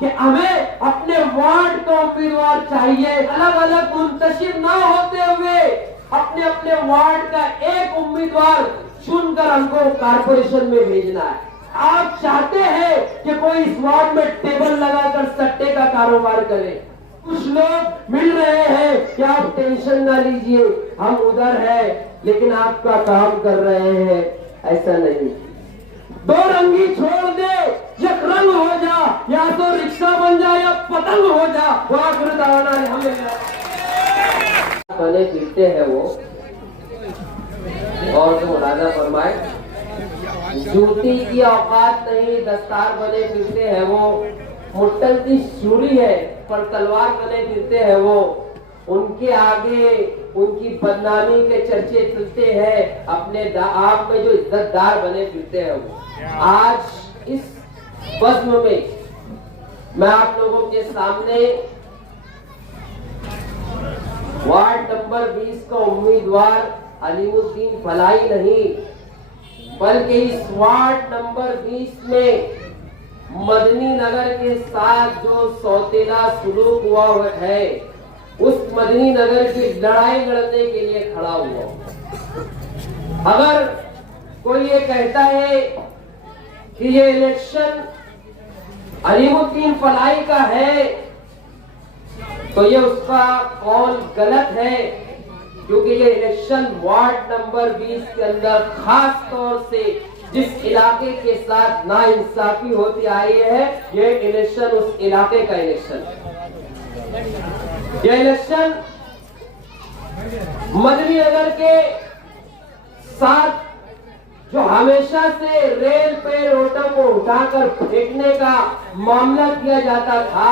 कि हमें अपने वार्ड का उम्मीदवार चाहिए, अलग अलग मुंतशिर न होते हुए अपने अपने वार्ड का एक उम्मीदवार चुनकर हमको कारपोरेशन में भेजना है। आप चाहते हैं कि कोई इस वार्ड में टेबल लगाकर सट्टे का कारोबार करे। कुछ लोग मिल रहे हैं कि आप टेंशन ना लीजिए, हम उधर है लेकिन आपका काम कर रहे हैं। ऐसा नहीं, दो रंगी छोड़ दे, एक रंग हो जा, या तो रिक्शा बन जा या पतंग हो जा। हमें बने फिरते हैं वो, और तो राजा फरमाए जूती की औकात नहीं, दस्तार बने फिरते हैं वो, मुट्ठल की चूड़ी है पर तलवार बने फिरते हैं वो, उनके आगे उनकी बदनामी के चर्चे चलते हैं, अपने आप में जो इज्जतदार बने फिरते हैं वो। आज इस बज़्म में मैं आप लोगों के सामने वार्ड नंबर 20 का उम्मीदवार अलीमुद्दीन फलाई नहीं, बल्कि इस वार्ड नंबर 20 में मदनी नगर के साथ जो सौतेला सुलूक हुआ है, उस मदनी नगर की लड़ाई लड़ने के लिए खड़ा हुआ। अगर कोई ये कहता है कि ये इलेक्शन अलीमुद्दीन फलाई का है, तो ये उसका कौल गलत है, क्योंकि ये इलेक्शन वार्ड नंबर 20 के अंदर खास तौर से जिस इलाके के साथ नाइंसाफी होती आई है, ये इलेक्शन उस इलाके का इलेक्शन। ये इलेक्शन मदनी नगर के साथ जो हमेशा से रेल पे रोटों को उठाकर फेंकने का मामला किया जाता था,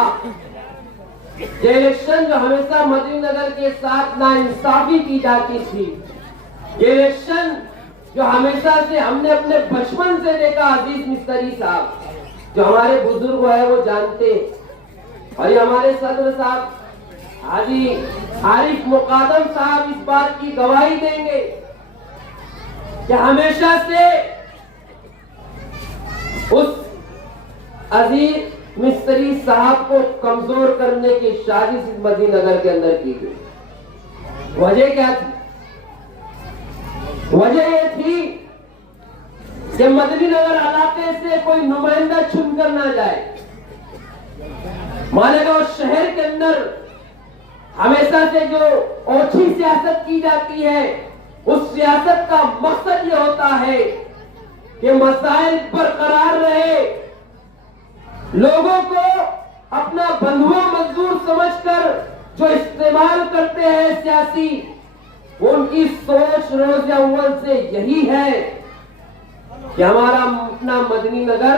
ये इलेक्शन जो हमेशा मदनी नगर के साथ नाइंसाफी की जाती थी, ये इलेक्शन जो हमेशा से हमने अपने बचपन से देखा, अजीज मिस्त्री साहब जो हमारे बुजुर्ग है वो जानते, और ये हमारे सदर साहब हाजी आरिफ मुकादम साहब इस बात की गवाही देंगे कि हमेशा से उस अजीज मिस्त्री साहब को कमजोर करने की साजिश मदनी नगर के अंदर की गई। वजह क्या थी? वजह ये थी कि मदनी नगर इलाके से कोई नुमाइंदा चुनकर ना जाए। मानेगा उस शहर के अंदर हमेशा से जो ओछी सियासत की जाती है, उस सियासत का मकसद ये होता है कि मसाइल बरकरार रहे, लोगों को अपना बंधुआ मजदूर समझकर जो इस्तेमाल करते हैं सियासी, उनकी सोच रोज अव्वल से यही है कि हमारा अपना मदनी नगर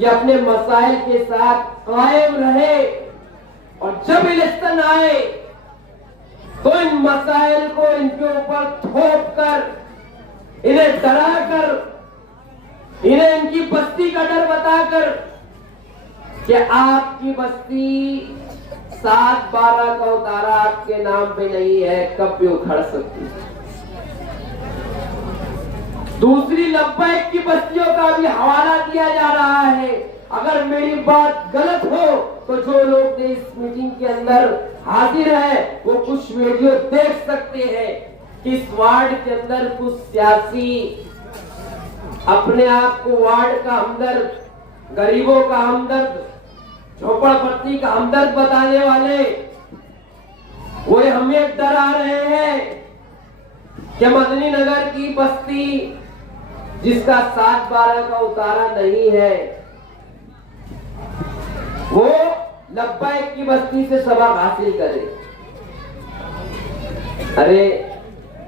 ये अपने मसाइल के साथ कायम रहे, और जब इलेक्शन आए तो इन मसाइल को इनके ऊपर थोप कर, इन्हें डराकर, इन्हें इनकी बस्ती का डर बताकर कि आपकी बस्ती 7/12 का उतारा आपके नाम पे नहीं है, कब भी उखड़ सकती है। दूसरी 90 की बस्तियों का भी हवाला दिया जा रहा है। अगर मेरी बात गलत हो तो जो लोग इस मीटिंग के अंदर हाजिर है वो कुछ वीडियो देख सकते हैं कि इस वार्ड के अंदर कुछ सियासी अपने आप को वार्ड का हमदर्द, गरीबों का हमदर्द, झोपड़पट्टी का हमदर्द बताने वाले वो हमें डरा रहे हैं कि मदनी नगर की बस्ती जिसका 7/12 का उतारा नहीं है, वो 90 की बस्ती से सबक हासिल करे। अरे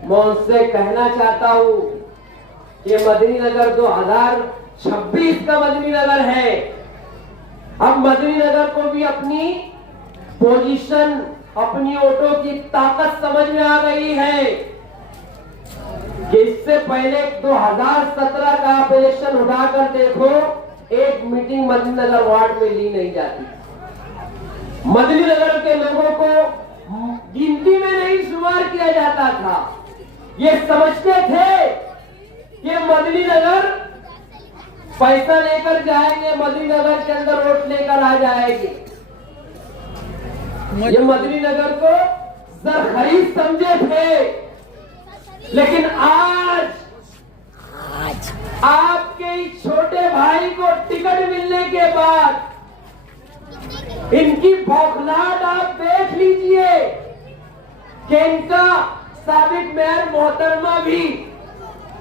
मैं उनसे कहना चाहता हूं कि मदनी नगर 2026 का मदनी नगर है। अब मदनी नगर को भी अपनी पोजीशन, अपनी वोटों की ताकत समझ में आ गई है कि इससे पहले 2017 का आप इलेक्शन उठाकर देखो, एक मीटिंग मदनी नगर वार्ड में ली नहीं जाती। मदनी नगर के लोगों को गिनती में नहीं शुमार किया जाता था। ये समझते थे कि मदनी नगर पैसा लेकर जाएंगे, मदनी नगर के अंदर वोट लेकर आ जाएंगे। ये मदनी नगर को जर खरीद समझे थे, लेकिन आज आपके इस छोटे भाई को टिकट मिलने के बाद इनकी बौखलाहट आप देख लीजिए कि इनका साबिक मेयर मोहतरमा भी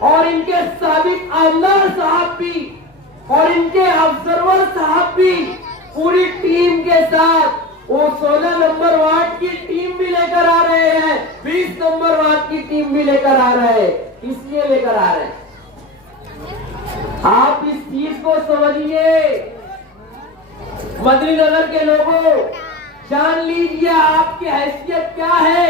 और इनके साबिक आमदार साहब भी और इनके ऑब्जर्वर साहब भी पूरी टीम के साथ वो 16 नंबर वार्ड की टीम भी लेकर आ रहे हैं, 20 नंबर वार्ड की टीम भी लेकर आ रहे हैं। इसलिए लेकर आ रहे हैं, आप इस चीज को समझिए। मदनी नगर के लोगों, जान लीजिए आपकी हैसियत क्या है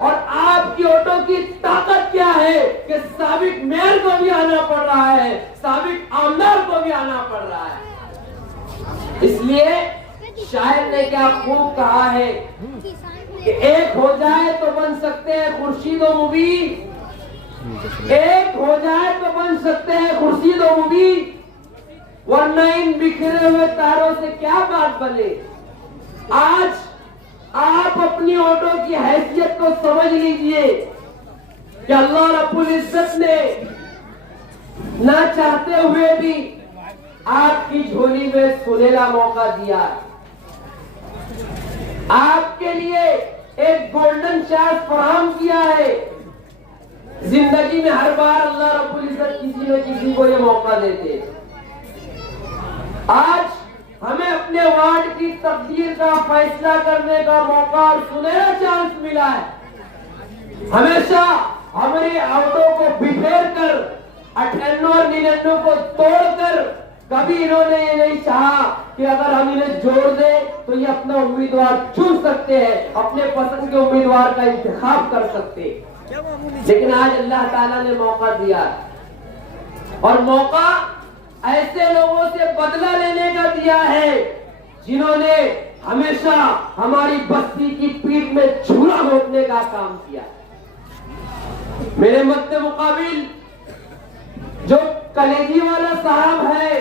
और आपकी वोटों की ताकत क्या है कि साबिक मेयर को भी आना पड़ रहा है, साबिक आमदार को भी आना पड़ रहा है। इसलिए शायर ने क्या खूब कहा है कि एक हो जाए तो बन सकते हैं खुर्शीद व मुबीन, एक हो जाए तो बन सकते हैं खुर्शीद व मुबीन, वरना इन बिखरे हुए तारों से क्या बात बने। आज आप अपनी वोटों की हैसियत को समझ लीजिए कि अल्लाह रब्बुल इज्जत ने ना चाहते हुए भी आपकी झोली में सुनहरा मौका दिया, आपके लिए एक गोल्डन चांस फराहम किया है। जिंदगी में हर बार अल्लाह रब्बुल इज्जत किसी न किसी को ये मौका देते। आज हमें अपने वार्ड की तकदीर का फैसला करने का मौका और सुनहरा चांस मिला है। हमेशा हमारी वोटों को बिखेर कर 98 और 99 को तोड़कर कभी इन्होंने ये नहीं चाहा कि अगर हम इन्हें जोड़ दें तो ये अपना उम्मीदवार चुन सकते हैं, अपने पसंद के उम्मीदवार का इंतखाब कर सकते हैं। लेकिन आज अल्लाह ताला ने मौका दिया और मौका ऐसे लोगों से बदला लेने का दिया है जिन्होंने हमेशा हमारी बस्ती की पीठ में छुरा घोंपने का काम किया। मेरे मद्दे मुकाबिल जो कलेजी वाला साहब है,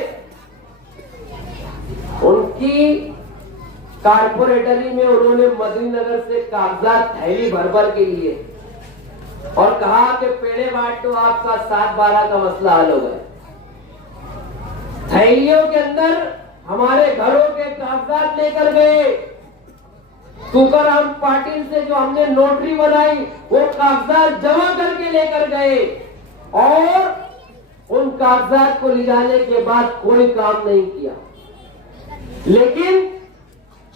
उनकी कारपोरेटरी में उन्होंने मदनी नगर से कागजात थैली भर भर के लिए और कहा कि पेड़े बांट तो आपका 7-12 का मसला हल हो गया। थैलियों के अंदर हमारे घरों के कागजात लेकर गए, तुकाराम पाटिल से जो हमने नोटरी बनाई वो कागजात जमा करके लेकर गए और उन कागजात को ले जाने के बाद कोई काम नहीं किया। लेकिन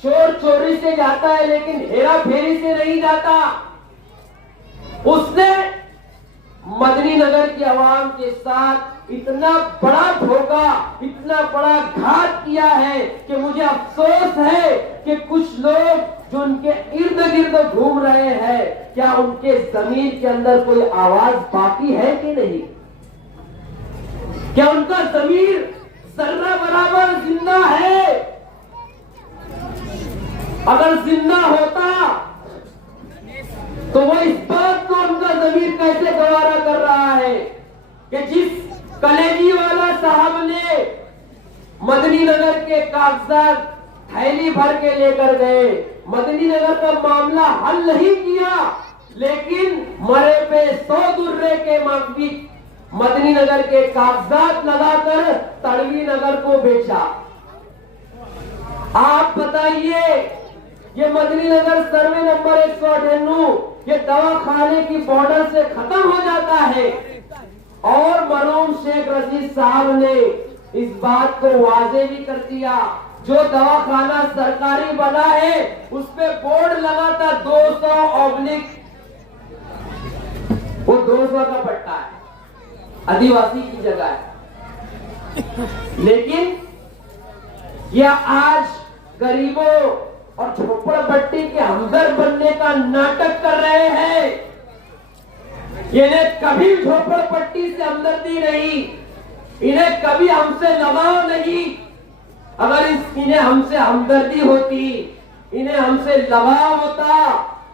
चोर चोरी से जाता है लेकिन हेरा फेरी से नहीं जाता। उसने मदनी नगर की आवाम के साथ इतना बड़ा धोखा, इतना बड़ा घात किया है कि मुझे अफसोस है कि कुछ लोग जो उनके इर्द गिर्द घूम रहे हैं, क्या उनके जमीन के अंदर कोई आवाज बाकी है कि नहीं? क्या उनका जमीर जर्रा बराबर जिंदा है? अगर जिंदा होता तो वो इस बात को उनका जमीर कैसे गवारा कर रहा है कि जिस कलेजी वाला साहब ने मदनी नगर के कागजात थैली भर के लेकर गए, मदनी नगर का मामला हल नहीं किया, लेकिन मरे पे 100 दुर्रे के माफिक मदनी नगर के कागजात लगाकर तड़वी नगर को बेचा। आप बताइए, ये मदनी नगर सर्वे नंबर 198 ये दवाखाने की बॉर्डर से खत्म हो जाता है और मरहूम शेख रशीद साहब ने इस बात को वाजे भी कर दिया। जो दवाखाना सरकारी बना है उस पे बोर्ड लगा था 200/, वो 200 का पट्टा है, आदिवासी की जगह है। लेकिन यह आज गरीबों और झोपड़पट्टी के हमदर्द बनने का नाटक कर रहे हैं। इन्हें कभी झोपड़पट्टी से हमदर्दी नहीं, इन्हें कभी हमसे लगाव नहीं। अगर इन्हें हमसे हमदर्दी होती, इन्हें हमसे लगाव होता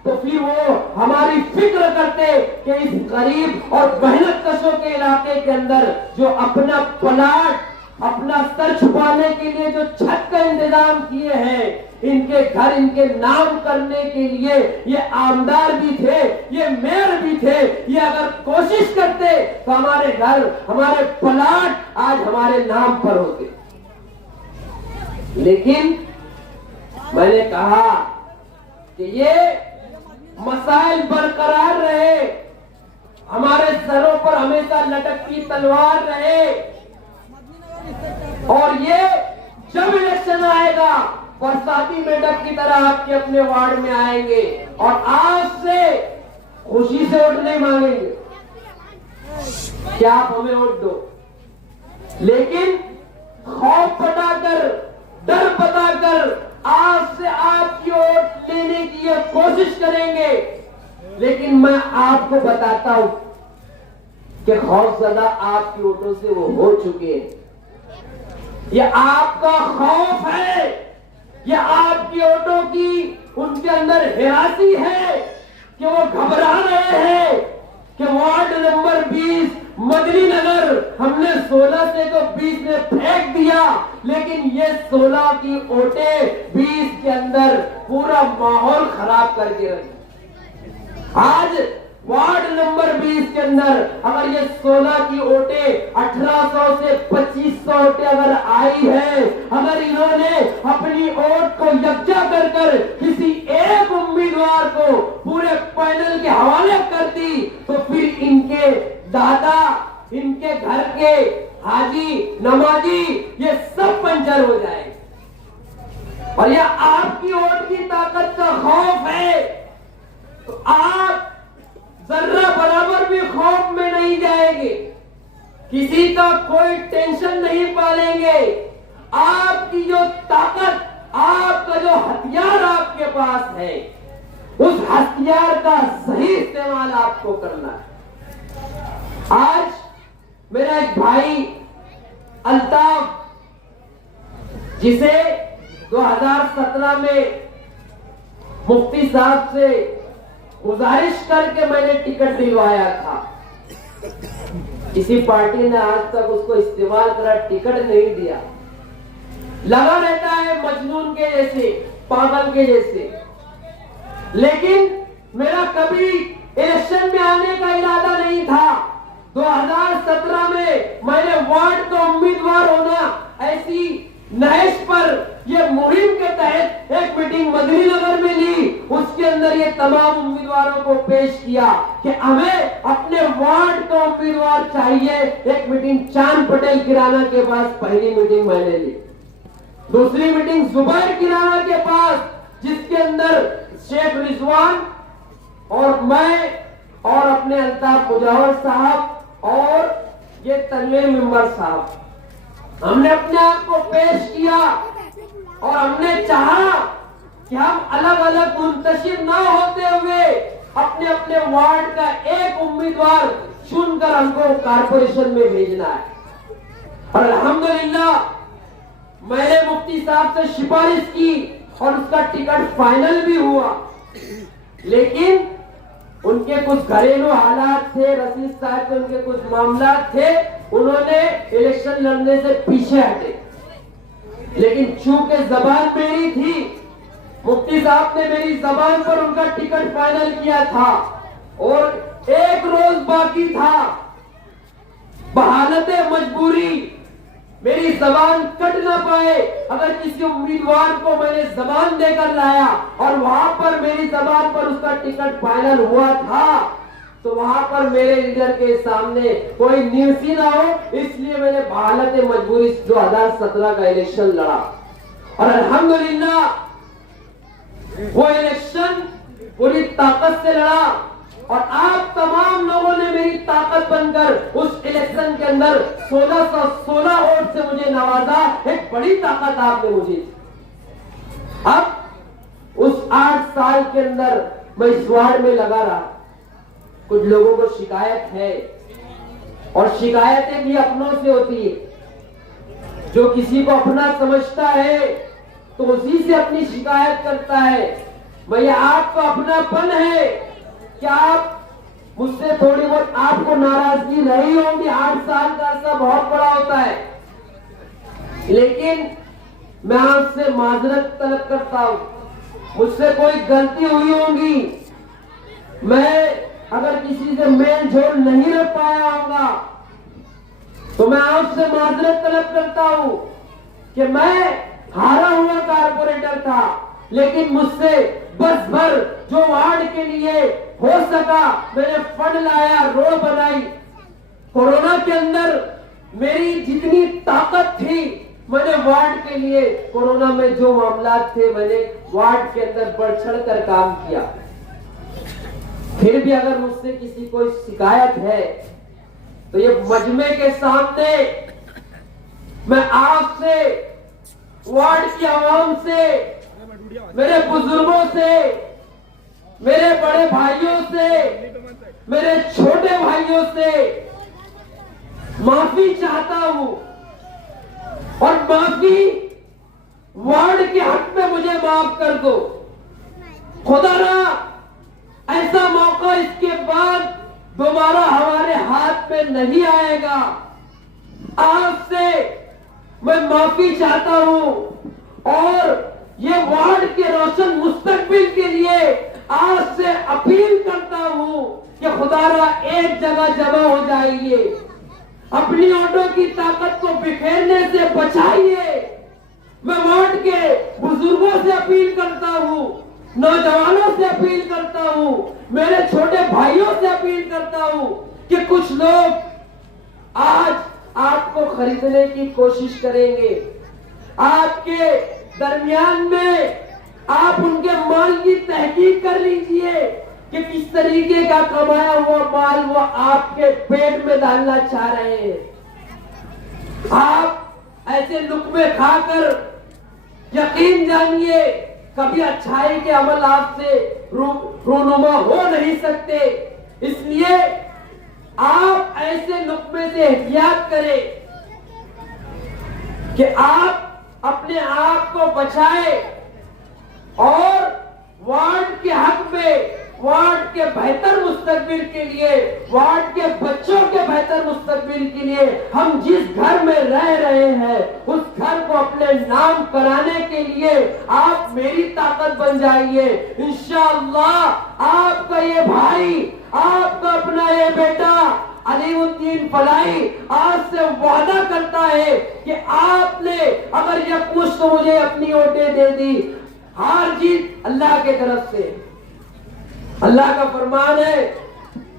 तो फिर वो हमारी फिक्र करते कि इस गरीब और मेहनत कशों के इलाके के अंदर जो अपना प्लाट अपना सर छुपाने के लिए जो छत का इंतजाम किए हैं, इनके घर इनके नाम करने के लिए ये आमदार भी थे, ये मेयर भी थे। ये अगर कोशिश करते तो हमारे घर, हमारे प्लाट आज हमारे नाम पर होते। लेकिन मैंने कहा कि ये मसाइल बरकरार रहे, हमारे सरों पर हमेशा लटकती तलवार रहे, और ये जब इलेक्शन आएगा बरसाती मेढक की तरह आपके अपने वार्ड में आएंगे और आज से खुशी से वोट नहीं मांगेंगे कि आप हमें वोट दो, लेकिन खौफ बताकर, डर बताकर आज से आपकी वोट लेने की ये कोशिश करेंगे। लेकिन मैं आपको बताता हूं कि खौफजदा आपकी वोटों से वो हो चुके हैं। ये आपका खौफ है, ये आपकी वोटों की उनके अंदर हिरासी है कि वो घबरा रहे हैं कि वार्ड नंबर 20 मदनी नगर हमने 16 से तो 20 में फेंक दिया, लेकिन ये 16 की वोटें 20 के अंदर पूरा माहौल खराब करके रखी। आज वार्ड नंबर 20 के अंदर अगर ये 16 की वोटें 1800 से 2500 वोटें अगर आई है, अगर इन्होंने अपनी वोट को यकजा कर कर किसी एक उम्मीदवार को पूरे पैनल के हवाले कर दी, तो फिर इनके दादा, इनके घर के हाजी नमाजी ये सब पंचर हो जाए। और यह आपकी वोट की ताकत का खौफ है, तो आप जर्रा बराबर भी खौफ में नहीं जाएंगे, किसी का कोई टेंशन नहीं पालेंगे। आपकी जो ताकत, आपका जो हथियार आपके पास है, उस हथियार का सही इस्तेमाल आपको करना है। आज मेरा एक भाई अल्ताफ, जिसे 2017 में मुफ्ती साहब से गुजारिश करके मैंने टिकट दिलवाया था, किसी पार्टी ने आज तक उसको इस्तेमाल करा, टिकट नहीं दिया, लगा रहता है मजनून के जैसे, पागल के जैसे। लेकिन मेरा कभी इलेक्शन में आने का इरादा नहीं था। 2017 में मैंने वार्ड का उम्मीदवार होना, ऐसी नहेश पर ये मुहिम के तहत एक मीटिंग मदनी नगर में ली। उसके अंदर ये तमाम उम्मीदवारों को पेश किया कि हमें अपने वार्ड का उम्मीदवार चाहिए। एक मीटिंग चांद पटेल किराना के पास पहली मीटिंग मैंने ली, दूसरी मीटिंग जुबैर किराना के पास, जिसके अंदर शेख रिजवान और मैं और अपने अल्ताफ मुजावर साहब और ये तनवीर मेंबर साहब, हमने अपने आप को पेश किया और हमने चाहा कि हम अलग अलग मुंतशिर ना होते हुए अपने अपने वार्ड का एक उम्मीदवार चुनकर हमको कारपोरेशन में भेजना है। और अल्हम्दुलिल्लाह मैंने मुफ्ती साहब से सिफारिश की और उसका टिकट फाइनल भी हुआ। लेकिन उनके कुछ घरेलू हालात थे, रशीद साहब के उनके कुछ मामला थे, उन्होंने इलेक्शन लड़ने से पीछे हटे। लेकिन चूंकि जबान मेरी थी, मुफ्ती साहब ने मेरी जबान पर उनका टिकट फाइनल किया था और एक रोज बाकी था। बहानते मजबूरी मेरी जबान कट ना पाए, अगर किसी उम्मीदवार को मैंने जबान देकर लाया और वहां पर मेरी जबान पर उसका टिकट फाइनल हुआ था, तो वहां पर मेरे लीडर के सामने कोई न्यूसी ना हो, इसलिए मैंने बहालत मजबूरी 2017 का इलेक्शन लड़ा। और अल्हम्दुलिल्लाह वो इलेक्शन पूरी ताकत से लड़ा और आप तमाम लोगों ने मेरी ताकत बनकर उस इलेक्शन के अंदर 1616 वोट से मुझे नवाजा। एक बड़ी ताकत आपने मुझे। अब उस 8 साल के अंदर मैं इस वार्ड में लगा रहा। कुछ लोगों को शिकायत है और शिकायतें भी अपनों से होती है। जो किसी को अपना समझता है तो उसी से अपनी शिकायत करता है। भैया आपका अपनापन है, क्या आप मुझसे थोड़ी बहुत आपको नाराजगी नहीं होगी? 8 साल का अरसा बहुत बड़ा होता है। लेकिन मैं आपसे माजरत तलब करता हूं, मुझसे कोई गलती हुई होगी, मैं अगर किसी से मेल जोल नहीं रख पाया होगा तो मैं आपसे माजरत तलब करता हूं कि मैं हारा हुआ कारपोरेटर था, लेकिन मुझसे बस भर जो वार्ड के लिए हो सका मैंने फंड लाया, रोड बनाई। कोरोना के अंदर मेरी जितनी ताकत थी मैंने वार्ड के लिए, कोरोना में जो मामला थे मैंने वार्ड के अंदर बढ़ चढ़ कर काम किया। फिर भी अगर मुझसे किसी को शिकायत है तो ये मजमे के सामने मैं आपसे, वार्ड की आवाम से, मेरे बुजुर्गों से, मेरे बड़े भाइयों से, मेरे छोटे भाइयों से माफी चाहता हूं और माफी वार्ड के हक में मुझे माफ कर दो। खुदारा ऐसा मौका इसके बाद दोबारा हमारे हाथ में नहीं आएगा। आपसे मैं माफी चाहता हूं और ये वार्ड के रोशन मुस्तकबिल के लिए आज से अपील करता हूं कि खुदारा एक जगह जमा हो जाइए, अपनी ऑटो की ताकत को बिखेरने से बचाइए। मैं वार्ड के बुजुर्गों से अपील करता हूं, नौजवानों से अपील करता हूं, मेरे छोटे भाइयों से अपील करता हूं कि कुछ लोग आज आपको खरीदने की कोशिश करेंगे। आपके दरमियान में आप उनके माल की तहकीक कर लीजिए कि किस तरीके का कमाया हुआ माल वो आपके पेट में डालना चाह रहे हैं। आप ऐसे लुकमे खाकर यकीन जानिए कभी अच्छाई के अमल आपसे रूनुमा हो नहीं सकते। इसलिए आप ऐसे लुकमे से एहतियात करें कि आप अपने आप को बचाए और वार्ड के हक में, वार्ड के बेहतर मुस्तकबिल के लिए, वार्ड के बच्चों के बेहतर मुस्तकबिल के लिए हम जिस घर में रह रहे हैं उस घर को अपने नाम कराने के लिए आप मेरी ताकत बन जाइए। इंशाअल्लाह आपका ये भाई, आपका अपना ये बेटा अलीउद्दीन फलाई आज से वादा करता है कि आपने अगर यह कुछ तो मुझे अपनी वोटें दे दी, हार जीत अल्लाह के तरफ से। अल्लाह का फरमान है,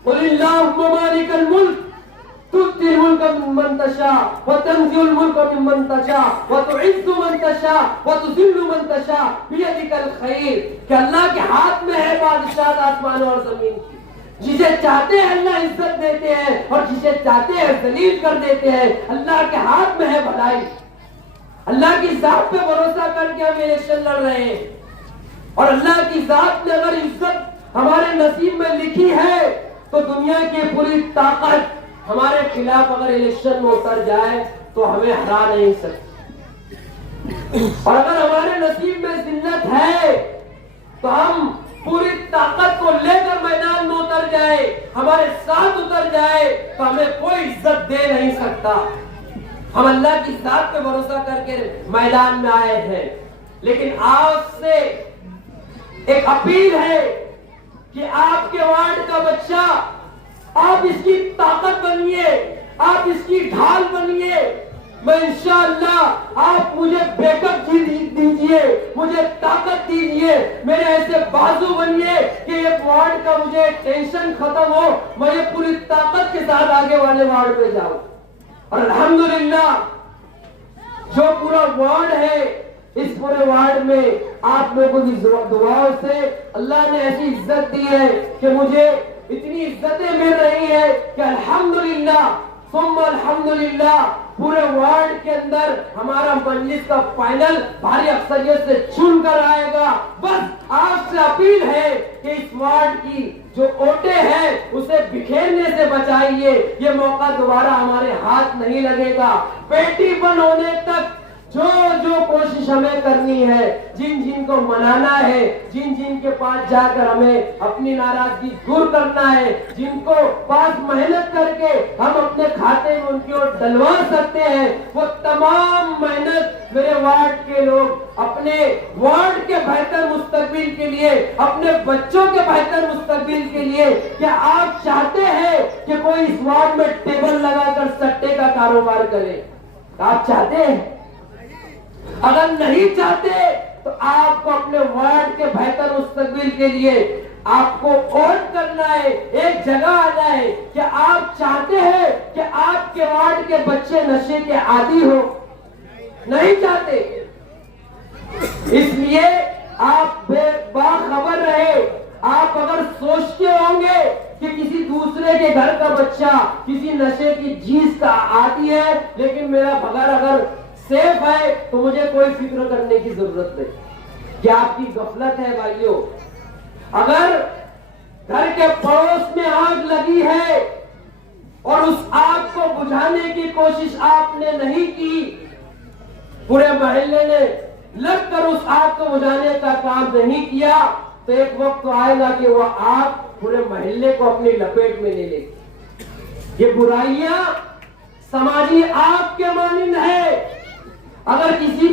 कुलिल्लाहुम्मा मालिकल मुल्क तु'तिल मुल्का मिम्मन तशा व तंज़िउल मुल्का मिम्मन तशा व तु'इज़्ज़ु मन तशा व तुज़िल्लु मन तशा बियदिकल खैर। कि अल्लाह के हाथ में है बादशाह आसमान और जमीन की। जिसे चाहते हैं अल्लाह इज्जत देते हैं और जिसे चाहते हैं जलील कर देते हैं। अल्लाह के हाथ में है भलाई। अल्लाह की जात पे भरोसा करके हम इलेक्शन लड़ रहे हैं और अल्लाह की जात ने अगर इज्जत हमारे नसीब में लिखी है तो दुनिया की पूरी ताकत हमारे खिलाफ अगर इलेक्शन में उतर जाए तो हमें हरा नहीं सकती। और अगर हमारे नसीब में जिल्लत है तो हम पूरी ताकत को लेकर मैदान में उतर जाए, हमारे साथ उतर जाए तो हमें कोई इज्जत दे नहीं सकता। हम अल्लाह की जात पे भरोसा करके मैदान में आए हैं। लेकिन आपसे एक अपील है कि आपके वार्ड का बच्चा, आप इसकी ताकत बनिए, आप इसकी ढाल बनिए। मैं इंशाअल्लाह आप मुझे बैकअप दीजिए, मुझे ताकत दीजिए, मेरे ऐसे बाजू बनिए कि ये वार्ड का मुझे टेंशन खत्म हो, मैं ये पूरी ताकत के साथ आगे वाले वार्ड में जाऊं। और अल्हम्दुलिल्लाह जो पूरा वार्ड है, इस पूरे वार्ड में आप लोगों की दुआओं से अल्लाह ने ऐसी इज्जत दी है कि मुझे इतनी इज्जतें मिल रही है कि अल्हम्दुलिल्लाह सुम्मा अल्हम्दुलिल्लाह पूरे वार्ड के अंदर हमारा मजलिस का फाइनल भारी अक्सरियत से चुन कर आएगा। बस आपसे अपील है कि इस वार्ड की जो वोटें हैं उसे बिखेरने से बचाइए। ये मौका दोबारा हमारे हाथ नहीं लगेगा। पेटी बंद होने तक जो जो कोशिश हमें करनी है, जिन जिन को मनाना है, जिन जिन के पास जाकर हमें अपनी नाराजगी दूर करना है, जिनको पास मेहनत करके हम अपने खाते में उनकी ओर डलवा सकते हैं, वो तमाम मेहनत मेरे वार्ड के लोग अपने वार्ड के बेहतर मुस्तकबिल के लिए, अपने बच्चों के बेहतर मुस्तकबिल के लिए, क्या आप चाहते हैं कि कोई इस वार्ड में टेबल लगाकर सट्टे का कारोबार करे? आप चाहते हैं? अगर नहीं चाहते तो आपको अपने वार्ड के बेहतर मुस्तकबिल के लिए आपको वोट करना है, एक जगह आना है कि आप चाहते हैं कि आपके वार्ड के बच्चे नशे के आदी हो? नहीं चाहते। इसलिए आप बाखबर रहे। आप अगर सोचते होंगे कि किसी दूसरे के घर का बच्चा किसी नशे की चीज का आदी है, लेकिन मेरा बगैर अगर सेफ है तो मुझे कोई फिक्र करने की जरूरत नहीं, क्या आपकी गफलत है भाइयों? अगर घर के पड़ोस में आग लगी है और उस आग को बुझाने की कोशिश आपने नहीं की, पूरे मोहल्ले ने लगकर उस आग को बुझाने का काम नहीं किया, तो एक वक्त तो आएगा कि वह आग पूरे मोहल्ले को अपनी लपेट में ले लेगी। ये बुराइयां समाजी आग के मानिंद है। अगर किसी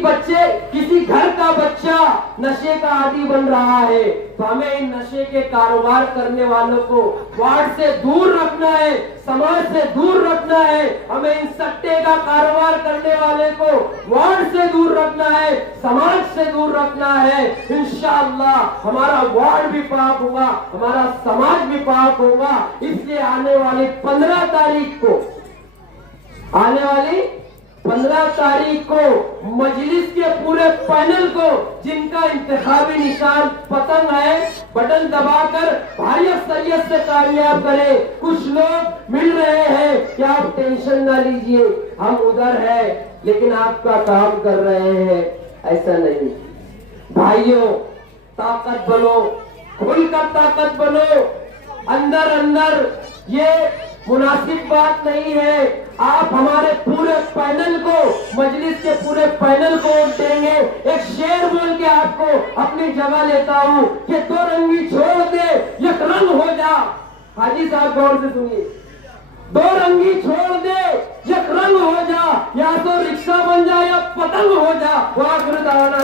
घर का बच्चा नशे का आदी बन रहा है तो हमें इन नशे के कारोबार करने वालों को वार्ड से दूर रखना है, समाज से दूर रखना है। हमें इन सट्टे का कारोबार करने वाले को वार्ड से दूर रखना है, समाज से दूर रखना है। इंशाअल्लाह हमारा वार्ड भी पाक होगा, हमारा समाज भी पाक होगा। इसलिए आने वाली 15 तारीख को मजलिस के पूरे पैनल को, जिनका इंतखाबी निशान पतंग है, बटन दबाकर भारी अक्सरियत से कामयाब करें। कुछ लोग मिल रहे हैं कि आप टेंशन ना लीजिए, हम उधर है लेकिन आपका काम कर रहे हैं, ऐसा नहीं। भाइयों, ताकत बनो, खुलकर ताकत बनो। अंदर ये मुनासिब बात नहीं है। आप हमारे पूरे पैनल को, मजलिस के पूरे पैनल को वोट देंगे। एक शेर बोल के आपको अपनी जगह लेता हूं कि 2 रंगी छोड़ दे, एक रंग हो जा। हाजी साहब गौर से सुनिए, 2 रंगी छोड़ दे, एक रंग हो जा, या तो रिक्शा बन जा या पतंग हो जा। वाह गुरुदाना।